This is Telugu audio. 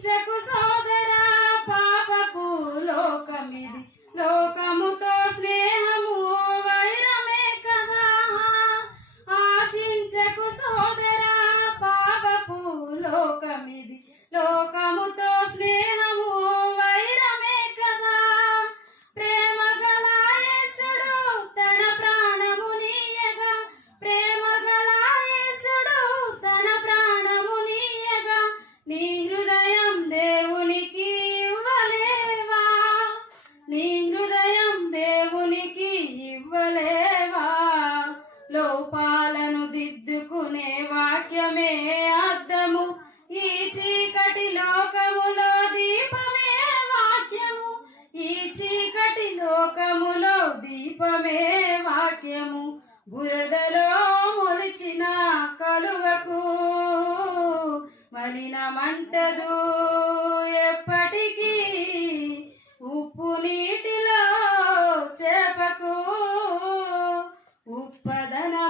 ఆశించకు సోదరా పాపపు లోకమిది, లోకముతో స్నేహము వైరమే కదా. ఆశించకు సోదరా పాపపు లోకమిది, లోకముతో స్నేహము వైరమే కదా. ప్రేమ గల యేసుడు తన ప్రాణము నీయగా, ప్రేమ గల యేసుడు తన ప్రాణము నీయగా, నీ హృదయం దేవునికి ఇవ్వలేవా, నీ హృదయం దేవునికి ఇవ్వలేవా. లోపాలను దిద్దుకునే వాక్యమే అద్దము, ఈ చీకటి లోకములో దీపమే వాక్యము, ఈ చీకటి లోకములో దీపమే వాక్యము. బురదలో మొలిచిన కలువకు మలినమంటదు ఎప్పటికీ, ఉప్పు నీటిలో చేపకు ఉప్పదనం